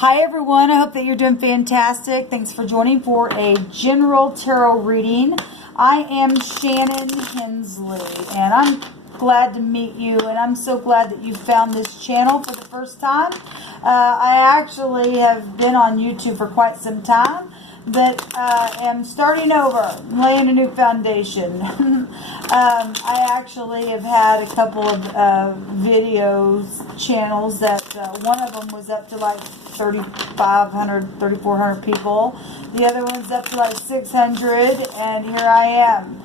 Hi everyone, I hope that you're doing fantastic. Thanks for joining for a general tarot reading. I am Shannon Hensley and I'm glad to meet you, and I'm so glad that you found this channel for the first time. I actually have been on YouTube for quite some time, but am starting over, laying a new foundation. I actually have had a couple of videos channels that one of them was up to like 3,500, 3,400 people. The other one's up to like 600, and here I am.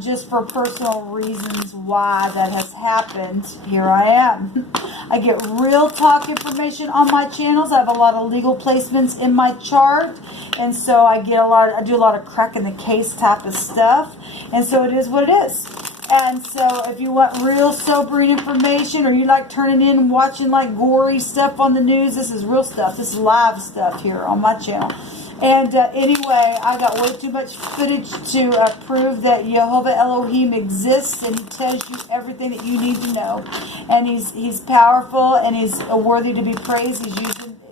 Just for personal reasons why that has happened, here I am. I get real talk information on my channels. I have a lot of legal placements in my chart, and so I do a lot of cracking the case type of stuff, and so it is what it is. And so if you want real sobering information, or you like turning in and watching like gory stuff on the news, this is real stuff. This is live stuff here on my channel. And anyway, I got way too much footage to prove that Jehovah Elohim exists, and he tells you everything that you need to know. And he's powerful, and he's worthy to be praised.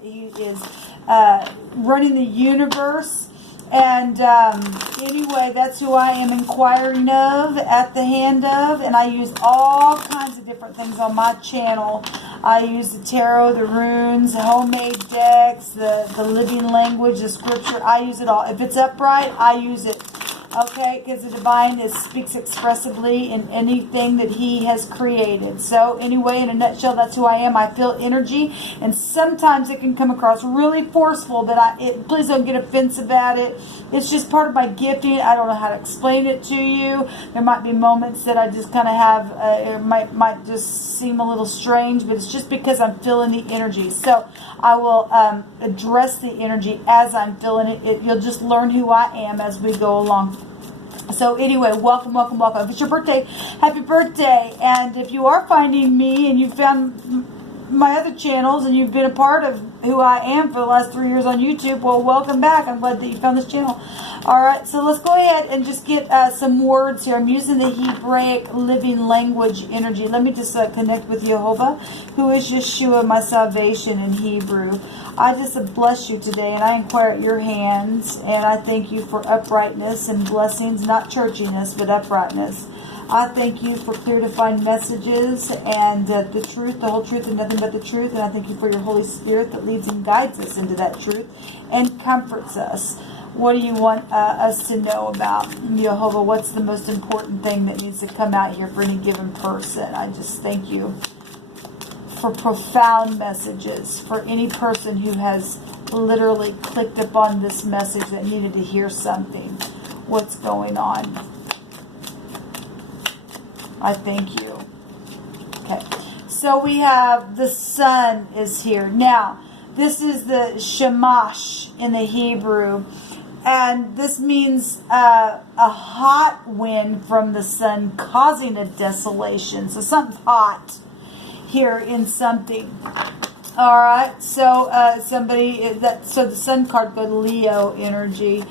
He is running the universe. And anyway, that's who I am inquiring of, at the hand of, and I use all kinds of different things on my channel. I use the tarot, the runes, the homemade decks, the living language, the scripture. I use it all. If it's upright, I use it. Okay, because the divine speaks expressively in anything that he has created. So anyway, in a nutshell, that's who I am. I feel energy, and sometimes it can come across really forceful, but please don't get offensive at it. It's just part of my gifting. I don't know how to explain it to you. There might be moments that I just kind of have, it might just seem a little strange, but it's just because I'm feeling the energy. So I will address the energy as I'm feeling it. You'll just learn who I am as we go along. So anyway, welcome, welcome, welcome. If it's your birthday, happy birthday. And if you are finding me and you found my other channels and you've been a part of who I am for the last 3 years on YouTube, well, welcome back. I'm glad that you found this channel. All right, so let's go ahead and just get some words here. I'm using the Hebraic living language energy. Let me just connect with Jehovah, who is Yeshua, my salvation in Hebrew. I just bless you today, and I inquire at your hands, and I thank you for uprightness and blessings, not churchiness, but uprightness. I thank you for clear defined messages and the truth, the whole truth, and nothing but the truth. And I thank you for your Holy Spirit that leads and guides us into that truth and comforts us. What do you want us to know about Jehovah? What's the most important thing that needs to come out here for any given person? I just thank you for profound messages for any person who has literally clicked upon this message that needed to hear something. What's going on? I thank you. Okay, so we have the sun is here. Now, this is the Shamash in the Hebrew, and this means a hot wind from the sun causing a desolation. So something's hot here in something. All right, so so the sun card goes Leo energy.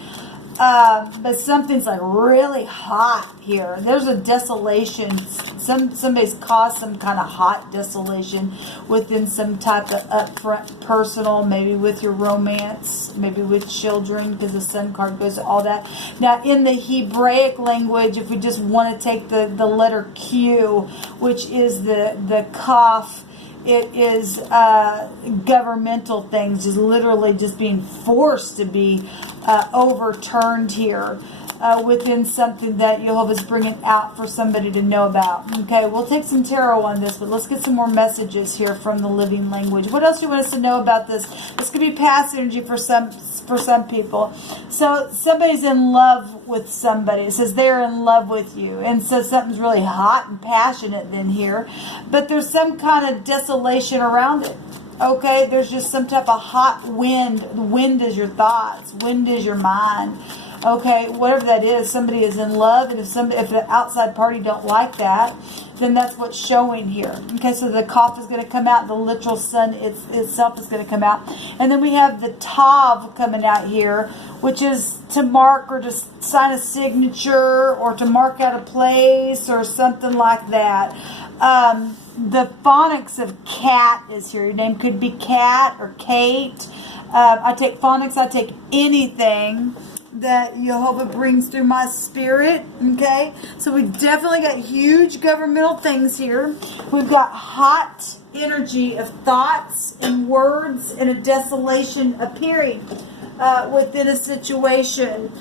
But something's like really hot here. There's a desolation. Somebody's caused some kind of hot desolation within some type of upfront personal, maybe with your romance, maybe with children, because the sun card goes to all that. Now, in the Hebraic language, if we just want to take the letter Q, which is the Kaf, it is governmental things, just literally just being forced to be overturned here within something that Jehovah's bringing out for somebody to know about. Okay, we'll take some tarot on this, but let's get some more messages here from the living language. What else do you want us to know about this? This could be past energy for some people. So somebody's in love with somebody. It says they're in love with you, and so something's really hot and passionate in here, but there's some kind of desolation around it. Okay, there's just some type of hot wind. Wind is your thoughts. Wind is your mind. Okay, whatever that is, somebody is in love, and if the outside party don't like that, then that's what's showing here. Okay, so the Kaf is going to come out, the literal sun itself is going to come out, and then we have the Tav coming out here, which is to mark or to sign a signature or to mark out a place or something like that. the phonics of cat is here. Your name could be Cat or Kate. I take phonics. I take anything that Jehovah brings through my spirit. Okay, so we definitely got huge governmental things here. We've got hot energy of thoughts and words and a desolation appearing within a situation,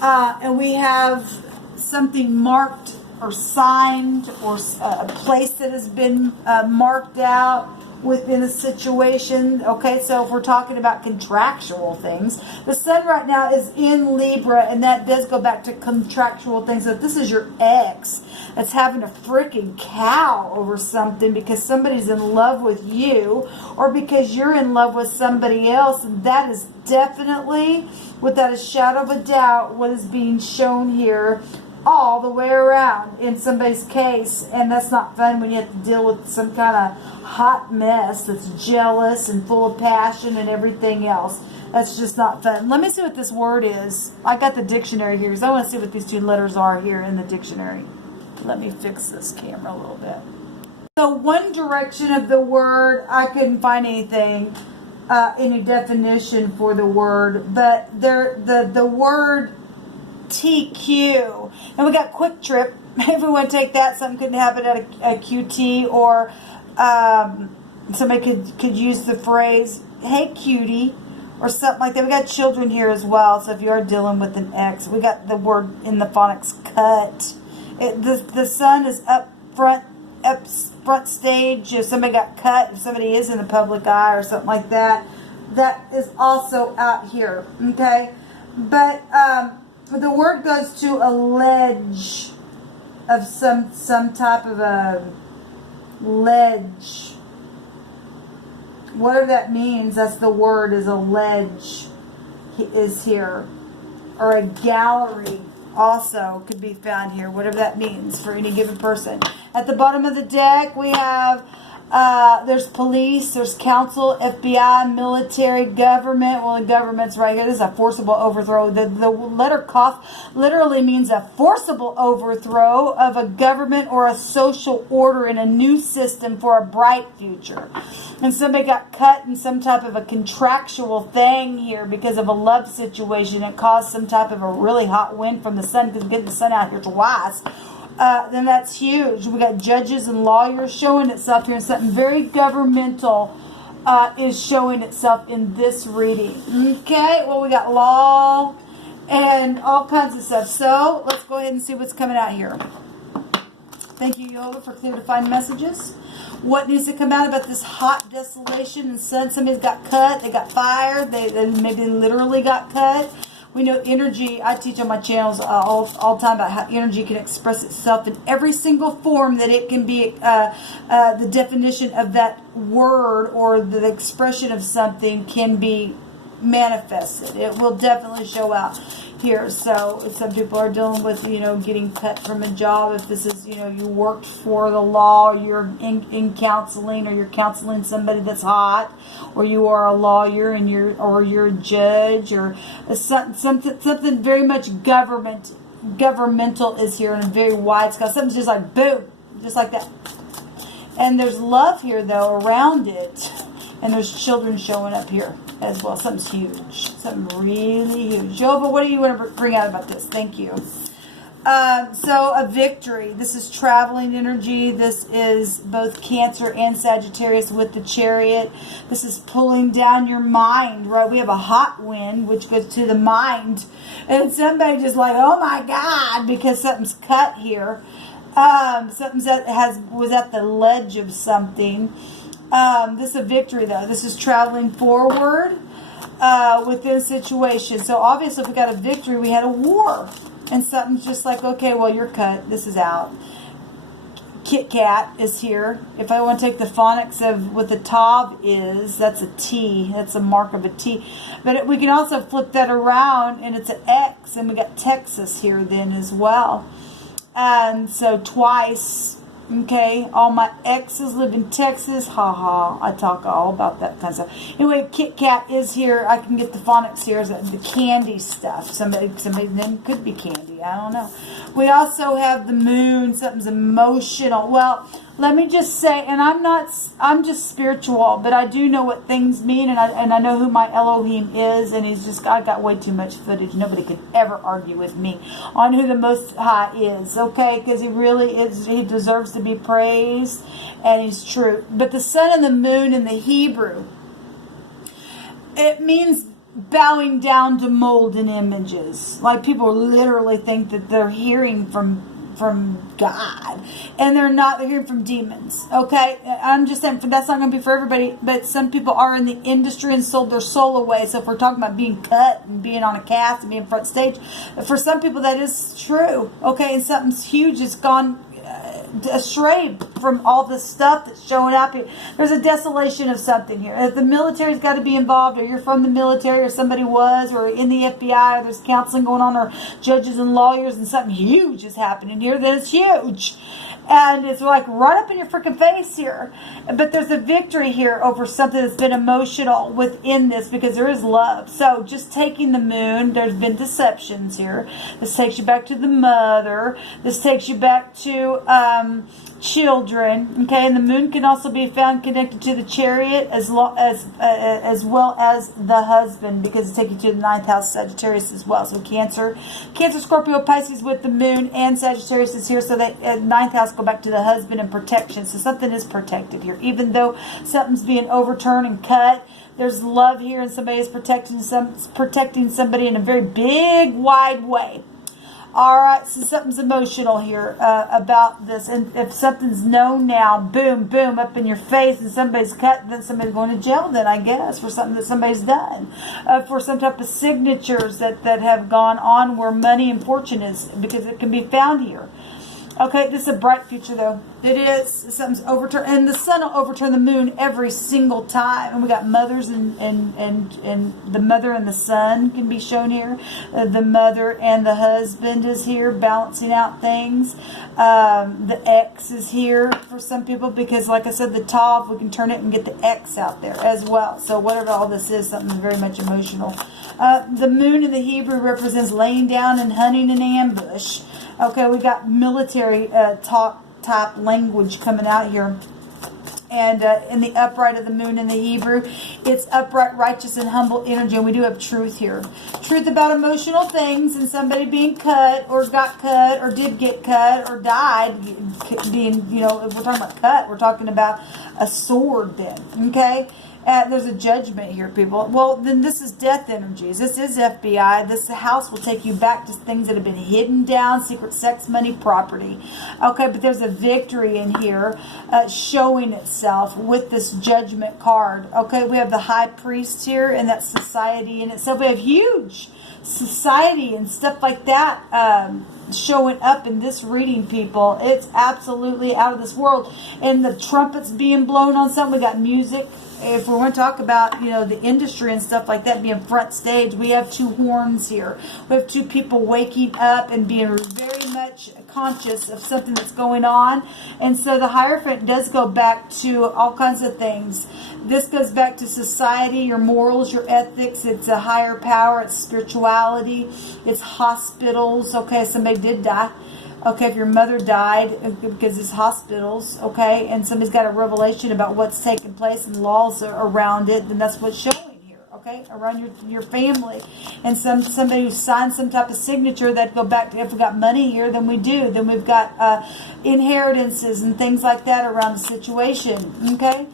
and we have something marked or signed, or a place that has been marked out within a situation. Okay, so if we're talking about contractual things, the sun right now is in Libra, and that does go back to contractual things. So if this is your ex that's having a freaking cow over something because somebody's in love with you, or because you're in love with somebody else, that is definitely, without a shadow of a doubt, what is being shown here all the way around in somebody's case. And that's not fun when you have to deal with some kind of hot mess that's jealous and full of passion and everything else. That's just not fun. Let me see what this word is. I got the dictionary here because I want to see what these two letters are here in the dictionary. Let me fix this camera a little bit. So one direction of the word, I couldn't find anything, any definition for the word, but the word TQ. And we got quick trip. If we want to take that, something could happen at a QT, or somebody could use the phrase, hey cutie, or something like that. We got children here as well, so if you are dealing with an ex, we got the word in the phonics cut. The sun is up front stage. If somebody got cut, if somebody is in the public eye or something like that, that is also out here. Okay, but the word goes to a ledge of some type of a ledge. Whatever that means, that's the word, is a ledge is here. Or a gallery also could be found here, whatever that means for any given person. At the bottom of the deck, we have there's police, there's council, FBI, military, government. Well, the government's right here. This is a forcible overthrow. The letter Koth literally means a forcible overthrow of a government or a social order in a new system for a bright future. And somebody got cut in some type of a contractual thing here because of a love situation that caused some type of a really hot wind from the sun, because getting the sun out here twice. Then that's huge. We got judges and lawyers showing itself here, and something very governmental is showing itself in this reading. Okay, well, we got law and all kinds of stuff. So let's go ahead and see what's coming out here. Thank you, Yoga, for clear defined messages. What needs to come out about this hot desolation and sun? Somebody's got cut, they got fired, they maybe literally got cut. We know energy, I teach on my channels all the time about how energy can express itself in every single form that it can be. The definition of that word or the expression of something can be manifested. It will definitely show out here. So some people are dealing with, getting cut from a job. If this is, you worked for the law, you're in counseling, or you're counseling somebody that's hot, or you are a lawyer and you're a judge, or something very much governmental is here in a very wide scale. Something's just like boom, just like that. And there's love here though around it. And there's children showing up here as well. Something's huge. Something really huge. Jehovah, what do you want to bring out about this? Thank you. So a victory. This is traveling energy. This is both Cancer and Sagittarius with the Chariot. This is pulling down your mind, right? We have a hot wind, which goes to the mind. And somebody just like, oh my God, because something's cut here. Something that was at the ledge of something. This is a victory, though. This is traveling forward within a situation. So obviously, if we got a victory, we had a war. And something's just like, okay, well, you're cut. This is out. Kit Kat is here. If I want to take the phonics of what the Tav is, that's a T. That's a mark of a T. But we can also flip that around, and it's an X. And we got Texas here then as well. And so twice. Okay, all my exes live in Texas. Ha ha. I talk all about that kind of stuff. Anyway, Kit Kat is here. I can get the phonics here. The candy stuff. Somebody's name could be candy. I don't know. We also have the moon. Something's emotional. Well, let me just say, and I'm just spiritual, but I do know what things mean, and I know who my Elohim is, and I got way too much footage. Nobody could ever argue with me on who the Most High is, okay? Because he really is, he deserves to be praised, and he's true. But the sun and the moon in the Hebrew, it means bowing down to molten images. Like, people literally think that they're hearing from God, and they're not. They're hearing from demons. Okay, I'm just saying that's not going to be for everybody, but some people are in the industry and sold their soul away. So if we're talking about being cut and being on a cast and being front stage, for some people that is true. Okay, and something's huge has gone astray from all the stuff that's showing up here. There's a desolation of something here. If the military's got to be involved, or you're from the military, or somebody was, or in the FBI, or there's counseling going on, or judges and lawyers, and something huge is happening here, then it's huge. And it's like right up in your freaking face here. But there's a victory here over something that's been emotional within this, because there is love. So just taking the moon, there's been deceptions here. This takes you back to the mother. This takes you back to children. Okay, and the moon can also be found connected to the chariot as well as the husband, because it takes you to the 9th house, Sagittarius as well. So Cancer, Scorpio, Pisces with the moon and Sagittarius is here. So that 9th house go back to the husband and protection. So something is protected here, even though something's being overturned and cut. There's love here, and somebody is protecting somebody in a very big, wide way. All right, so something's emotional here about this. And if something's known now, boom, boom, up in your face, and somebody's cut, then somebody's going to jail then, I guess, for something that somebody's done. For some type of signatures that have gone on where money and fortune is, because it can be found here. Okay, this is a bright future, though. It is. Something's overturned. And the sun will overturn the moon every single time. And we got mothers and the mother and the son can be shown here. The mother and the husband is here balancing out things. The X is here for some people, because, like I said, the Tav, we can turn it and get the X out there as well. So whatever all this is, something very much emotional. The moon in the Hebrew represents laying down and hunting an ambush. Okay, we got military type language coming out here. And in the upright of the moon in the Hebrew, it's upright, righteous, and humble energy. And we do have truth here. Truth about emotional things, and somebody being cut, or got cut, or did get cut, or died. Being, if we're talking about cut, we're talking about a sword then. Okay? There's a judgment here, people. Well, then this is death energies. This is FBI. This house will take you back to things that have been hidden down, secret sex, money, property. Okay, but there's a victory in here showing itself with this judgment card. Okay, we have the high priest here, and that's society in itself. We have huge society and stuff like that showing up in this reading, people. It's absolutely out of this world. And the trumpets being blown on something. We got music. If we want to talk about, the industry and stuff like that being front stage, we have two horns here. We have two people waking up and being very much conscious of something that's going on. And so the Hierophant does go back to all kinds of things. This goes back to society, your morals, your ethics. It's a higher power. It's spirituality. It's hospitals. Okay, somebody did die. Okay, if your mother died, because it's hospitals, okay, and somebody's got a revelation about what's taking place and laws around it, then that's what's showing here, okay, around your family. And somebody who signed some type of signature that go back to, if we got money here, then we do. Then we've got inheritances and things like that around the situation, okay.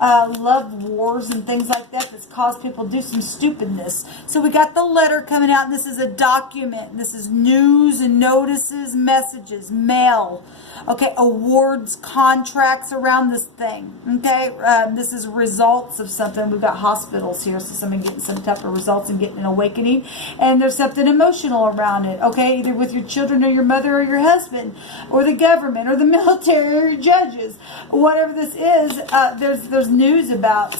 Love wars and things like that's caused people to do some stupidness. So we got the letter coming out, and this is a document. This is news and notices, messages, mail. Okay, awards, contracts around this thing. Okay, this is results of something. We've got hospitals here, so somebody getting some type of results and getting an awakening. And there's something emotional around it. Okay, either with your children or your mother or your husband or the government or the military or your judges. Whatever this is, there's news about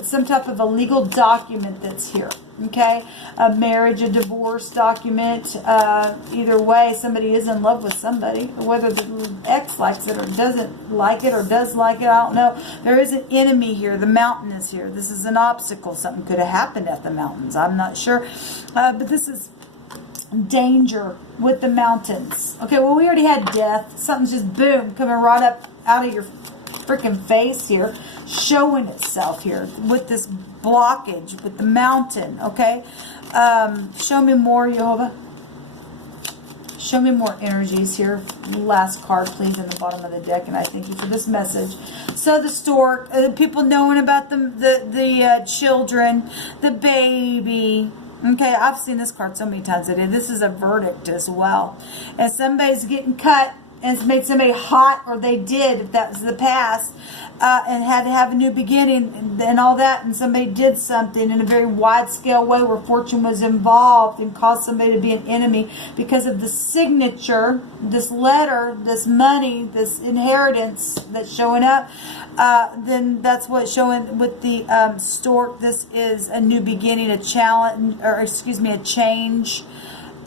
some type of a legal document that's here. Okay, a marriage, a divorce document. Either way, somebody is in love with somebody. Whether the ex likes it or doesn't like it or does like it, I don't know. There is an enemy here. The mountain is here. This is an obstacle. Something could have happened at the mountains. I'm not sure. But this is danger with the mountains. Okay, well, we already had death. Something's just, boom, coming right up out of your freaking face here, showing itself here with this blockage, with the mountain, okay? Show me more, Jehovah. Show me more energies here. Last card, please, in the bottom of the deck, and I thank you for this message. So the stork, people knowing about the children, the baby. Okay, I've seen this card so many times today. This is a verdict as well. And somebody's getting cut, and it's made somebody hot, or they did, if that was the past, and had to have a new beginning and all that, and somebody did something in a very wide-scale way where fortune was involved and caused somebody to be an enemy because of the signature, this letter, this money, this inheritance that's showing up. Then that's what's showing with the stork. This is a new beginning, a challenge, or excuse me, a change,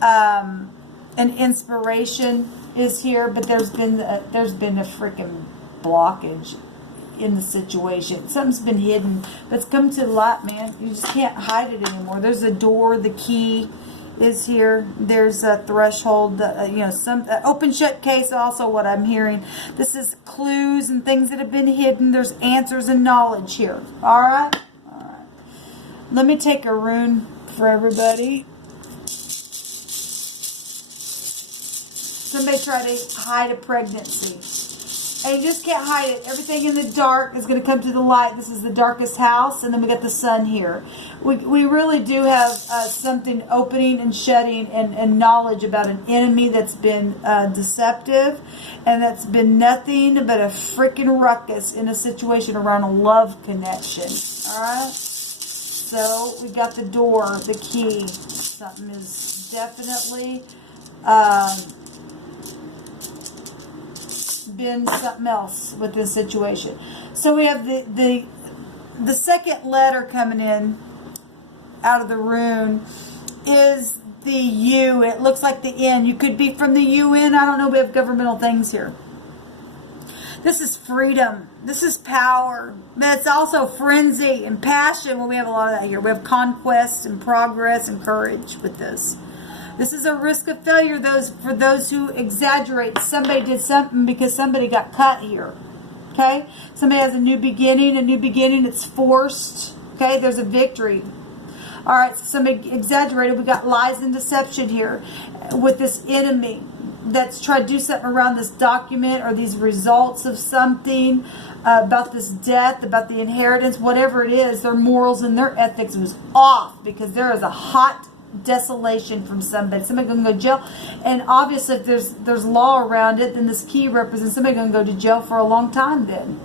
an inspiration is here, but there's been a freaking blockage in the situation. Something's been hidden, but it's come to the light, man. You just can't hide it anymore. There's a door, the key is here. There's a threshold, some open shut case. Also, what I'm hearing, this is clues and things that have been hidden. There's answers and knowledge here. All right. Let me take a rune for everybody. Somebody try to hide a pregnancy. And you just can't hide it. Everything in the dark is going to come to the light. This is the darkest house. And then we got the sun here. We really do have something opening and shutting and knowledge about an enemy that's been deceptive. And that's been nothing but a freaking ruckus in a situation around a love connection. Alright? So we got the door, the key. Something is definitely... been something else with this situation. So we have the second letter coming in out of the rune is the U. It looks like the N. You could be from the UN. I don't know. We have governmental things here. This is freedom. This is power. But it's also frenzy and passion. Well, we have a lot of that here. We have conquest and progress and courage with this. This is a risk of failure for those who exaggerate. Somebody did something because somebody got cut here. Okay? Somebody has a new beginning. It's forced. Okay? There's a victory. Alright, so somebody exaggerated. We got lies and deception here with this enemy that's tried to do something around this document or these results of something, about this death, about the inheritance, whatever it is. Their morals and their ethics was off because there is a hot desolation from somebody. Somebody going to go to jail, and obviously if there's law around it, then this key represents somebody going to go to jail for a long time. Then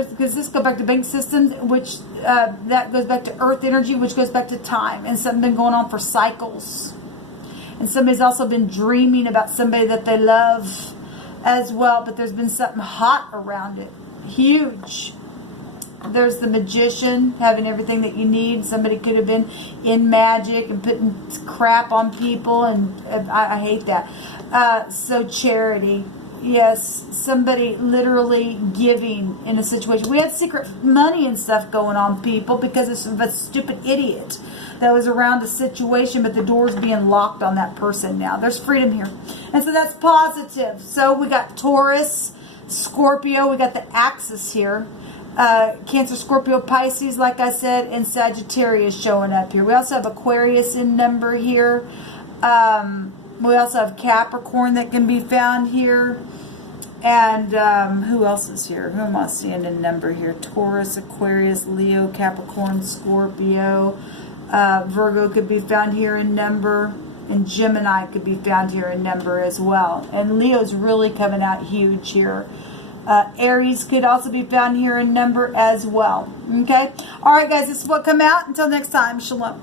because this goes back to bank systems, which that goes back to earth energy, which goes back to time, and something been going on for cycles. And somebody's also been dreaming about somebody that they love as well, but there's been something hot around it, huge. There's the magician having everything that you need. Somebody could have been in magic and putting crap on people, and I hate that. So charity. Yes, somebody literally giving in a situation. We had secret money and stuff going on, people, because of a stupid idiot that was around the situation, but the door's being locked on that person now. There's freedom here. And so that's positive. So we got Taurus, Scorpio. We got the axis here. Cancer, Scorpio, Pisces, like I said, and Sagittarius showing up here. We also have Aquarius in number here. We also have Capricorn that can be found here. And who else is here? Who am I seeing in number here? Taurus, Aquarius, Leo, Capricorn, Scorpio. Virgo could be found here in number. And Gemini could be found here in number as well. And Leo's really coming out huge here. Aries could also be found here in number as well. Okay? Alright guys, this is what come out. Until next time, Shalom.